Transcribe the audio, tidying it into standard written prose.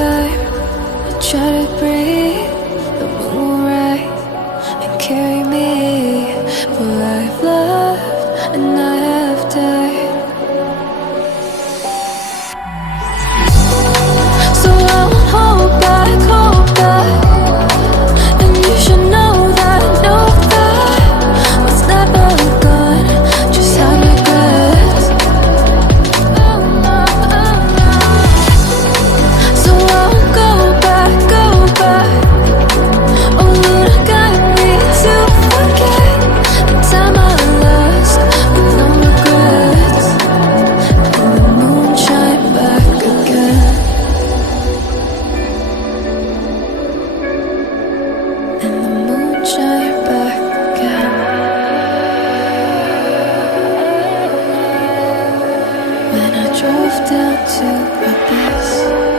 time, I try to breathe. The moon will rise and carry me, for I've loved and I have died. So I won't hold back, and you should know that what's never gone just have regrets. So I won't go back. Oh Lord, I got me to forget the time I lost with no regrets, and the moon shine back again. And the moon shine back again. When I drove down to my base.